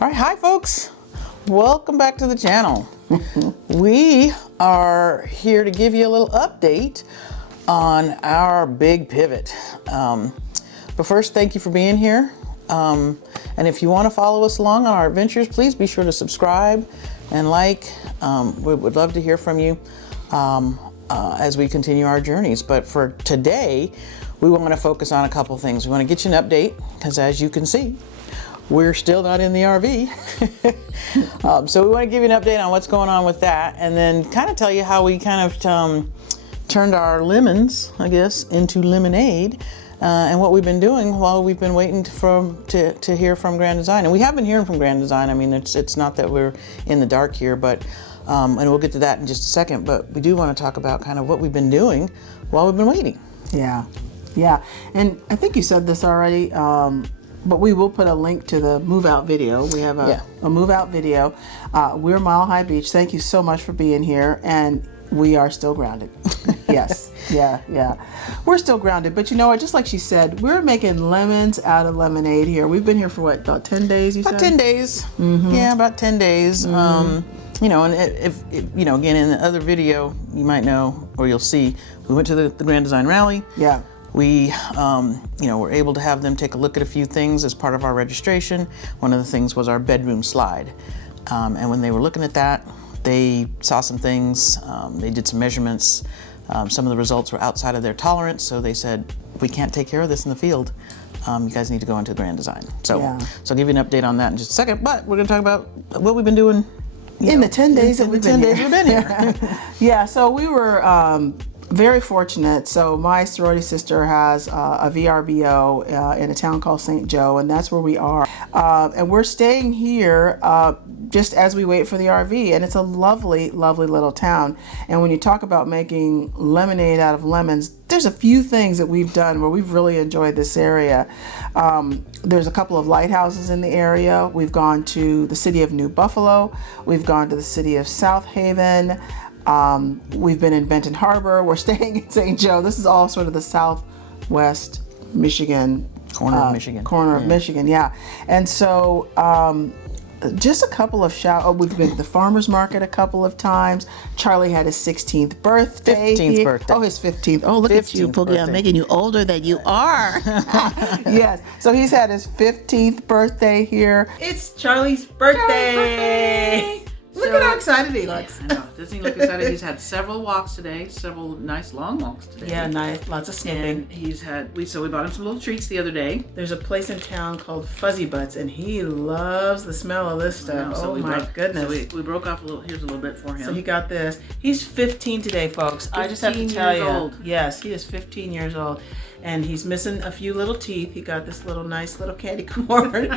All right, hi folks. Welcome back to the channel. We are here to give you a little update on our big pivot. But first, thank you for being here. And if you want to follow us along on our adventures, please be sure to subscribe and like. We would love to hear from you as we continue our journeys. But for today, we want to focus on a couple things. We want to get you an update because, as you can see, we're still not in the RV. So we want to give you an update on what's going on with that, and then kind of tell you how we kind of turned our lemons, I guess, into lemonade, and what we've been doing while we've been waiting to hear from Grand Design. And we have been hearing from Grand Design. I mean, it's not that we're in the dark here, but and we'll get to that in just a second. But we do want to talk about kind of what we've been doing while we've been waiting. Yeah. And I think you said this already. But we will put a link to the move out video. We have a move out video. We're Mile High Beach. Thank you so much for being here. And we are still grounded. Yes. Yeah. We're still grounded. But you know what? Just like she said, we're making lemons out of lemonade here. We've been here for what, about 10 days, you said? About 10 days. Mm-hmm. Yeah, about 10 days. Mm-hmm. You know, and if you know, again, in the other video, you might know, or you'll see, we went to the Grand Design Rally. Yeah. We, were able to have them take a look at a few things as part of our registration. One of the things was our bedroom slide. And when they were looking at that, they saw some things, they did some measurements. Some of the results were outside of their tolerance, so they said, we can't take care of this in the field. You guys need to go into Grand Design. So I'll give you an update on that in just a second, but we're gonna talk about what we've been doing in the 10 days that we've been here. Yeah, so we were very fortunate. So my sorority sister has a VRBO in a town called St. Joe, and that's where we are. And we're staying here just as we wait for the RV, and it's a lovely, lovely little town. And when you talk about making lemonade out of lemons, there's a few things that we've done where we've really enjoyed this area. There's a couple of lighthouses in the area. We've gone to the city of New Buffalo. We've gone to the city of South Haven. We've been in Benton Harbor. We're staying in St. Joe. This is all sort of the southwest Michigan corner of Michigan. Michigan, yeah. And so just a couple of we've been to the farmer's market a couple of times. Charlie had his 16th birthday. 15th birthday. Oh, his 15th. Oh, look at you, Pookie. I'm making you older than you are. Yes. So he's had his 15th birthday here. It's Charlie's birthday. Look at how excited he looks. I know. Doesn't he look excited? He's had several walks today, several nice long walks today. Yeah, nice. Lots of sniffing. And we bought him some little treats the other day. There's a place in town called Fuzzy Butts, and he loves the smell of this stuff. So my goodness. So we broke off here's a little bit for him. So he got this. He's 15 today, folks. I just have to tell you. Old. Yes, he is 15 years old. And he's missing a few little teeth. He got this nice little candy corn.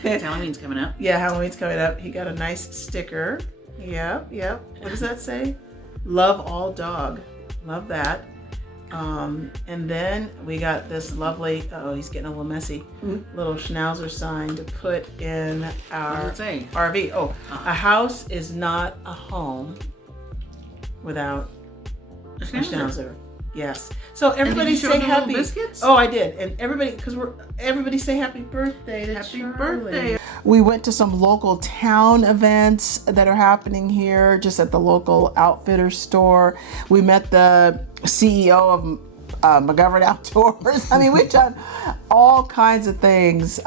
Halloween's coming up. Yeah, Halloween's coming up. He got a nice sticker. Yep. What does that say? Love all dog. Love that. And then we got this lovely, he's getting a little messy, little schnauzer sign to put in our RV. A house is not a home without a schnauzer. Yes. So everybody say happy. Biscuits? Oh, I did. And everybody say happy birthday to Happy Charlie. birthday. We went to some local town events that are happening here, just at the local outfitter store. We met the CEO of McGovern Outdoors. I mean, we've done all kinds of things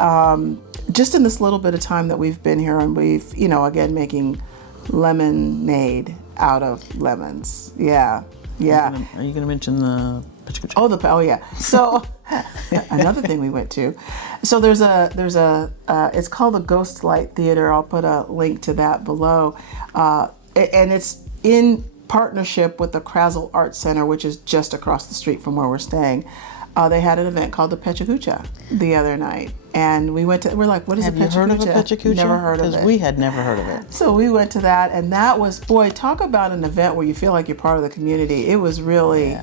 just in this little bit of time that we've been here, and we've, again, making lemonade out of lemons. Yeah. Are you going to mention the Pecha Kucha? Oh yeah. So another thing we went to. So there's a it's called the Ghost Light Theater. I'll put a link to that below. And it's in partnership with the Krazel Art Center, which is just across the street from where we're staying. They had an event called the Pecha Kucha the other night, and we're like, what is a Pecha Kucha? Have you heard of a Pecha Kucha? Never heard of it. Because we had never heard of it. So we went to that, and that was, boy, talk about an event where you feel like you're part of the community. It was really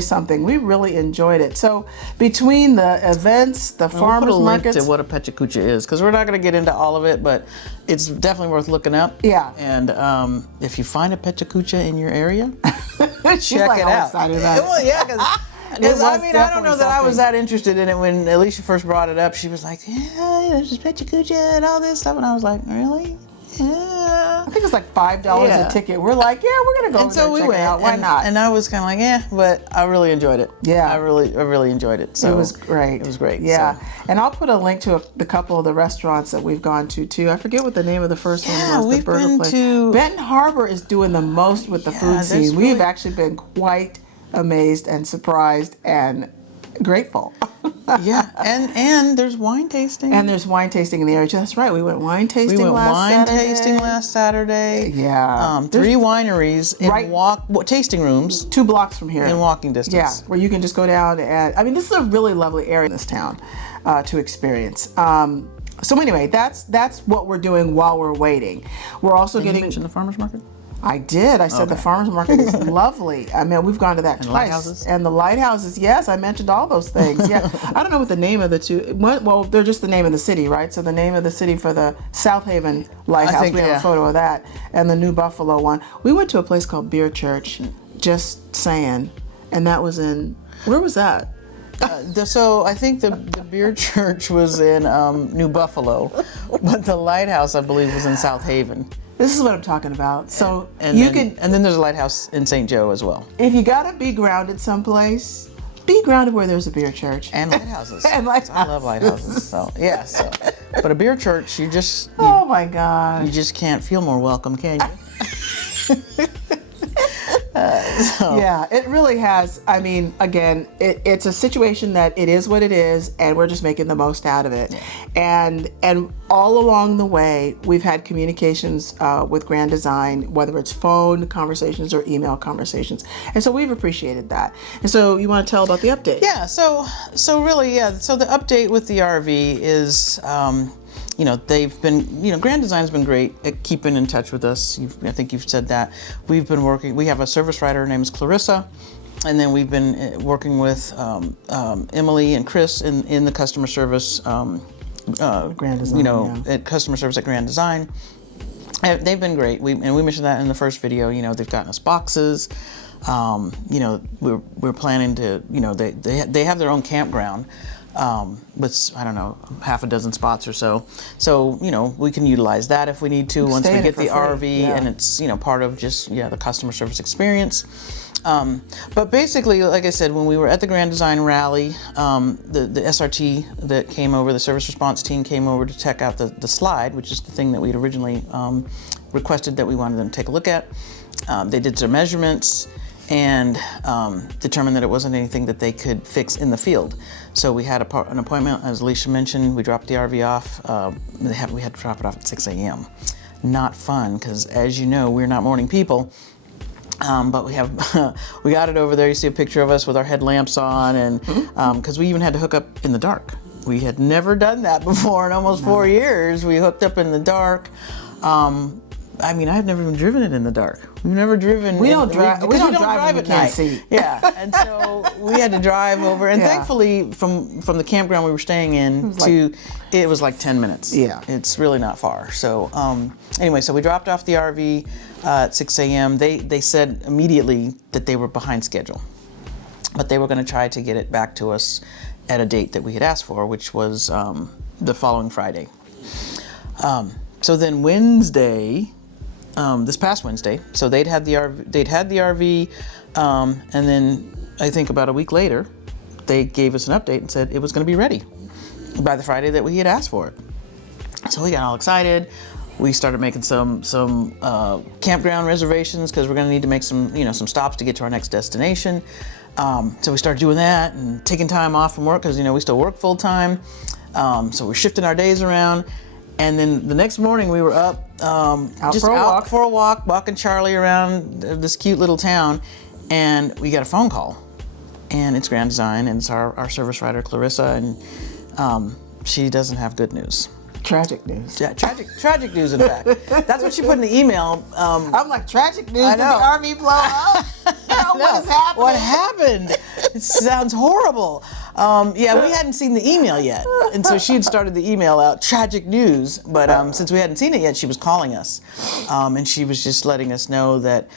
something. We really enjoyed it. So between the events, the farmers markets. Link to what a Pecha Kucha is, because we're not going to get into all of it, but it's definitely worth looking up. Yeah. And if you find a Pecha Kucha in your area, check it out. Excited about it. Well, yeah, because Because I mean, I don't know that I was that interested in it when Alicia first brought it up. She was like, "Yeah, there's doggie and all this stuff," and I was like, "Really? Yeah." I think it's like $5 a ticket. We're like, yeah, we're gonna go. And so we check went. it out. Why not? And I was kind of like, yeah, but I really enjoyed it. Yeah, I really enjoyed it. So it was great. It was great. Yeah, so. and I'll put a link to the couple of the restaurants that we've gone to too. I forget what the name of the first one was. We've the burger been place. to Benton Harbor is doing the most with the food scene. Really... We've actually been quite amazed and surprised and grateful. Yeah, and there's wine tasting. And there's wine tasting in the area. That's right. We went wine tasting last Saturday. Yeah. 3 wineries in tasting rooms. 2 blocks from here. In walking distance. Yeah, where you can just go down and, I mean, this is a really lovely area in this town to experience. So anyway, that's what we're doing while we're waiting. We're also getting... You mentioned the farmer's market? I did. I said the farmer's market is lovely. I mean, we've gone to that twice. Lighthouses? And the lighthouses, yes, I mentioned all those things. Yeah, I don't know what the name of the two. Well, they're just the name of the city, right? So the name of the city for the South Haven Lighthouse, we have a photo of that, and the New Buffalo one. We went to a place called Beer Church, just saying, and that was in, where was that? So I think the Beer Church was in New Buffalo, but the lighthouse, I believe, was in South Haven. This is what I'm talking about. So and then there's a lighthouse in St. Joe as well. If you gotta be grounded someplace, be grounded where there's a beer church and lighthouses. And lighthouses. I love lighthouses. So yeah. So, but a beer church, oh my God, you just can't feel more welcome, can you? Yeah, it really has. I mean, again, it's a situation that it is what it is, and we're just making the most out of it. Yeah. And all along the way, we've had communications with Grand Design, whether it's phone conversations or email conversations, and so we've appreciated that. And so, you want to tell about the update? Yeah. So really, yeah. So the update with the RV is. You know, they've been, Grand Design's been great at keeping in touch with us. I think you've said that. We've been working, we have a service writer, her name is Clarissa, and then we've been working with Emily and Chris in the customer service, Grand Design, at customer service at Grand Design. And they've been great. We mentioned that in the first video. They've gotten us boxes. We're planning to, they have their own campground. With, I don't know, half a dozen spots or so. So, we can utilize that if we need to once we get the RV and it's, part of just, the customer service experience. But basically, like I said, when we were at the Grand Design rally, the SRT that came over, the service response team came over to check out the slide, which is the thing that we'd originally requested that we wanted them to take a look at. They did some measurements and determined that it wasn't anything that they could fix in the field. So we had an appointment, as Alicia mentioned. We dropped the RV off. We had to drop it off at 6 a.m. Not fun, because as you know, we're not morning people. But we got it over there. You see a picture of us with our headlamps on, and because we even had to hook up in the dark. We had never done that before in almost 4 years. We hooked up in the dark. I mean, I've never even driven it in the dark. We've never driven. We don't drive at night. See. Yeah, and so we had to drive over, and thankfully, from the campground we were staying in it was like 10 minutes. Yeah, it's really not far. So anyway, so we dropped off the RV at 6 a.m. They said immediately that they were behind schedule, but they were going to try to get it back to us at a date that we had asked for, which was the following Friday. So then Wednesday. This past Wednesday, so they'd had the RV, and then I think about a week later, they gave us an update and said it was going to be ready by the Friday that we had asked for it. So we got all excited. We started making some campground reservations because we're going to need to make some stops to get to our next destination. So we started doing that and taking time off from work because we still work full time. So we're shifting our days around. And then the next morning we were up, out for a walk, walking Charlie around this cute little town, and we got a phone call. And it's Grand Design, and it's our service writer, Clarissa, and she doesn't have good news. Tragic news. Yeah, tragic news, in fact. That's what she put in the email. I'm like, tragic news, did the RV blow up? What is happening? What happened? It sounds horrible. We hadn't seen the email yet. And so she had started the email out, tragic news. But since we hadn't seen it yet, she was calling us. And she was just letting us know that,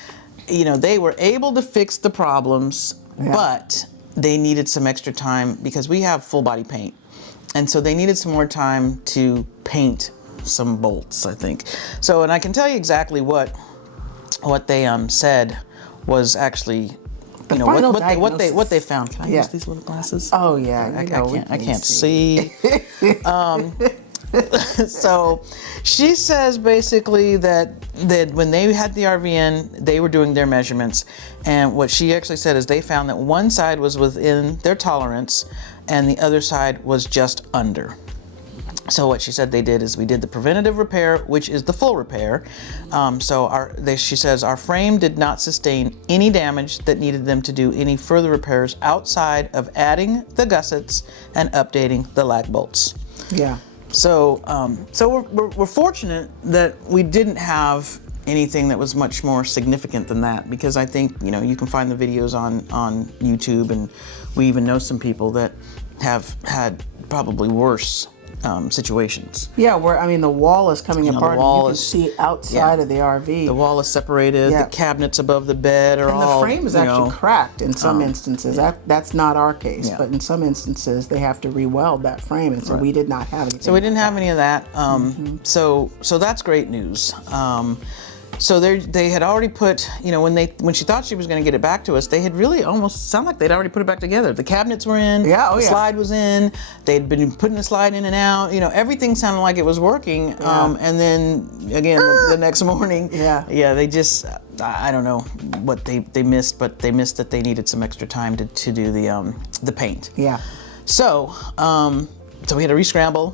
they were able to fix the problems, but they needed some extra time because we have full body paint. And so they needed some more time to paint some bolts, I think. So, and I can tell you exactly what they said was actually, you know, what they found. Can I use these little glasses? Oh yeah, I can't see. So she says basically that when they had the RV in, they were doing their measurements, and what she actually said is they found that one side was within their tolerance and the other side was just under. So what she said they did is we did the preventative repair, which is the full repair. She says our frame did not sustain any damage that needed them to do any further repairs outside of adding the gussets and updating the lag bolts. Yeah. So we're fortunate that we didn't have anything that was much more significant than that, because I think, you know, you can find the videos on YouTube, and we even know some people that have had probably worse situations. Yeah, where the wall is coming apart, and you can is, see outside of the RV. The wall is separated. Yeah. The cabinets above the bed are all. And the frame is actually cracked in some instances. That's not our case, but in some instances they have to re-weld that frame, and so we did not have anything. So we didn't have any of that. So that's great news. So they had already put, you know, when she thought she was going to get it back to us, they had really almost sound like they'd already put it back together. The cabinets were in, the slide was in, they'd been putting the slide in and out, you know, everything sounded like it was working. And then again, the next morning, they just, I don't know what they missed, but they missed that they needed some extra time to do the paint. Yeah. So we had to re-scramble,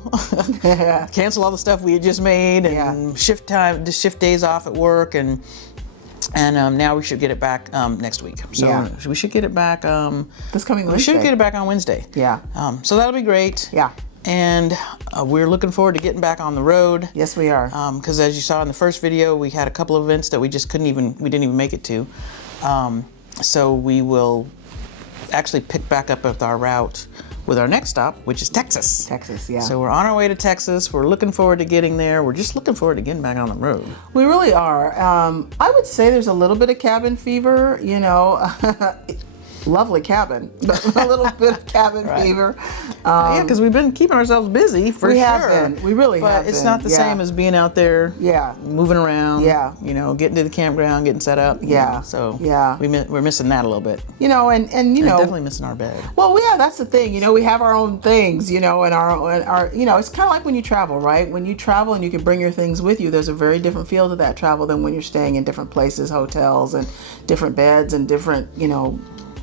cancel all the stuff we had just made, and shift days off at work, and now we should get it back next week. So we should get it back this coming Wednesday. We should get it back on Wednesday. Yeah. So that'll be great. Yeah. And we're looking forward to getting back on the road. Yes, we are. Because as you saw in the first video, we had a couple of events that we just didn't even make it to. So we will actually pick back up with our route with our next stop, which is Texas. Texas, yeah. So we're on our way to Texas. We're looking forward to getting there. We're just looking forward to getting back on the road. We really are. I would say there's a little bit of cabin fever, you know. Lovely cabin, but a little bit of cabin fever. Yeah, because we've been keeping ourselves busy for sure. We have been. We really have been. But it's not the same as being out there, moving around, you know, getting to the campground, getting set up. Yeah. You know, so we're missing that a little bit. You know, and you know, definitely missing our bed. Well, yeah, that's the thing. You know, we have our own things, you know, and our you know, it's kind of like when you travel, right? When you travel and you can bring your things with you, there's a very different feel to that travel than when you're staying in different places, hotels, and different beds and different, you know,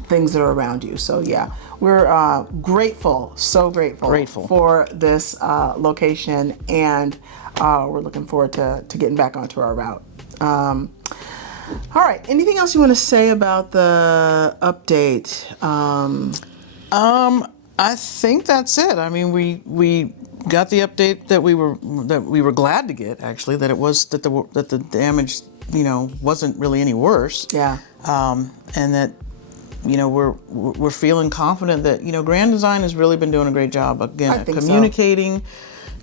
things that are around you. So yeah, we're grateful, so grateful for this location, and we're looking forward to getting back onto our route. All right, anything else you want to say about the update? I think that's it. I mean, we got the update that we were glad to get, actually, that it was that the damage, you know, wasn't really any worse. Yeah. And that, you know, we're feeling confident that, you know, Grand Design has really been doing a great job again at communicating,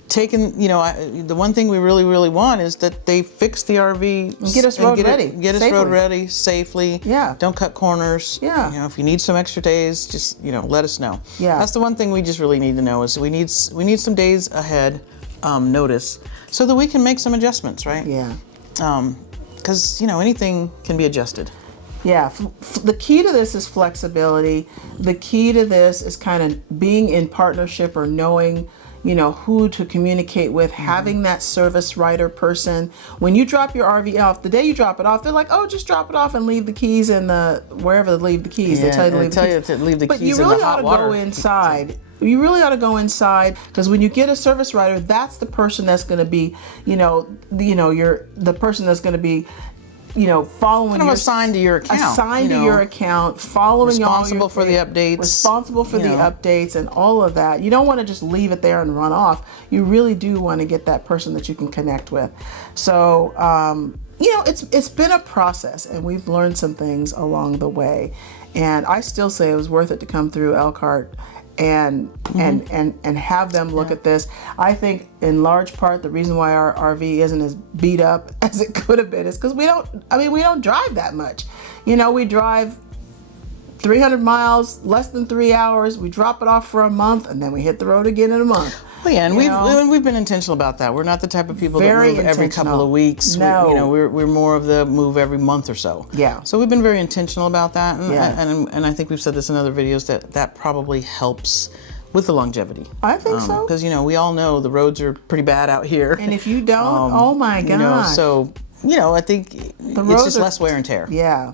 taking, you know, the one thing we really want is that they fix the RV and get us road ready. Get us road ready safely. Yeah. Don't cut corners. Yeah. You know, if you need some extra days, just, you know, let us know. Yeah. That's the one thing we just really need to know is we need some days ahead notice so that we can make some adjustments, right? Yeah. Because, you know, anything can be adjusted. Yeah, the key to this is flexibility. The key to this is kind of being in partnership or knowing, you know, who to communicate with, having that service writer person. When you drop your RV off, the day you drop it off, they're like, oh, just drop it off and leave the keys in wherever they leave the keys. Yeah, they tell you to leave the keys. But you really ought to go inside. You really ought to go inside, because when you get a service writer, that's the person that's going to be, the person that's going to be, you know, following kind of assigned to your account. Your account, following all your responsible for the updates. Responsible for the updates and all of that. You don't want to just leave it there and run off. You really do want to get that person that you can connect with. So, you know, it's been a process, and we've learned some things along the way. And I still say it was worth it to come through Elkhart and have them look at this. I think in large part the reason why our RV isn't as beat up as it could have been is because we don't drive that much. You know, we drive 300 miles, less than 3 hours. We drop it off for a month, and then we hit the road again in a month. Well, yeah, and we've been intentional about that. We're not the type of people Very that move every couple intentional. of weeks. No. We're more of the move every month or so. Yeah. So we've been very intentional about that, and Yeah. and I think we've said this in other videos that probably helps with the longevity. I think so. Because we all know the roads are pretty bad out here. And if you don't, oh my gosh. So I think it's roads just are- less wear and tear. Yeah.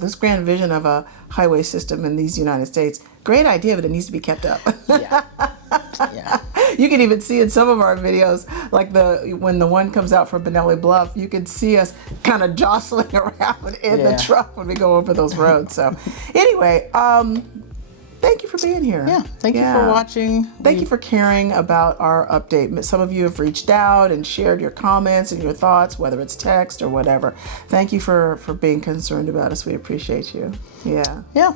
This grand vision of a highway system in these United States, great idea, but it needs to be kept up. Yeah. Yeah. You can even see in some of our videos, like when the one comes out from Benelli Bluff, you can see us kind of jostling around in the truck when we go over those roads. So anyway, thank you for being here. Yeah. Thank you for watching. Thank you for caring about our update. Some of you have reached out and shared your comments and your thoughts, whether it's text or whatever. Thank you for being concerned about us. We appreciate you. Yeah. Yeah.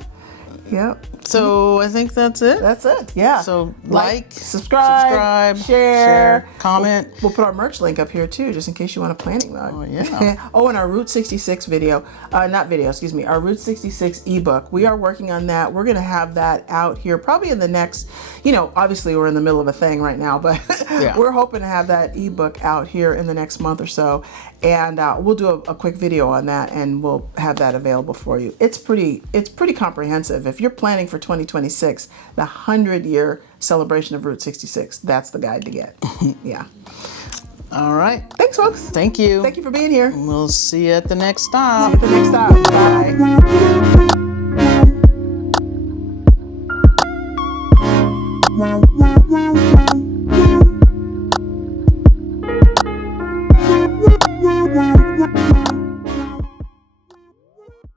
Yep. So I think that's it. That's it. Yeah. So like, subscribe, share, comment. We'll put our merch link up here too, just in case you want a planning mug. Oh, yeah. Oh, and our Route 66 our Route 66 ebook. We are working on that. We're going to have that out here probably in the next, obviously we're in the middle of a thing right now, but we're hoping to have that ebook out here in the next month or so. And we'll do a quick video on that, and we'll have that available for you. It's pretty comprehensive. If you're planning for 2026, the 100-year celebration of Route 66, that's the guide to get. Yeah. All right. Thanks, folks. Thank you. Thank you for being here. We'll see you at the next See stop. you at the next stop. Bye.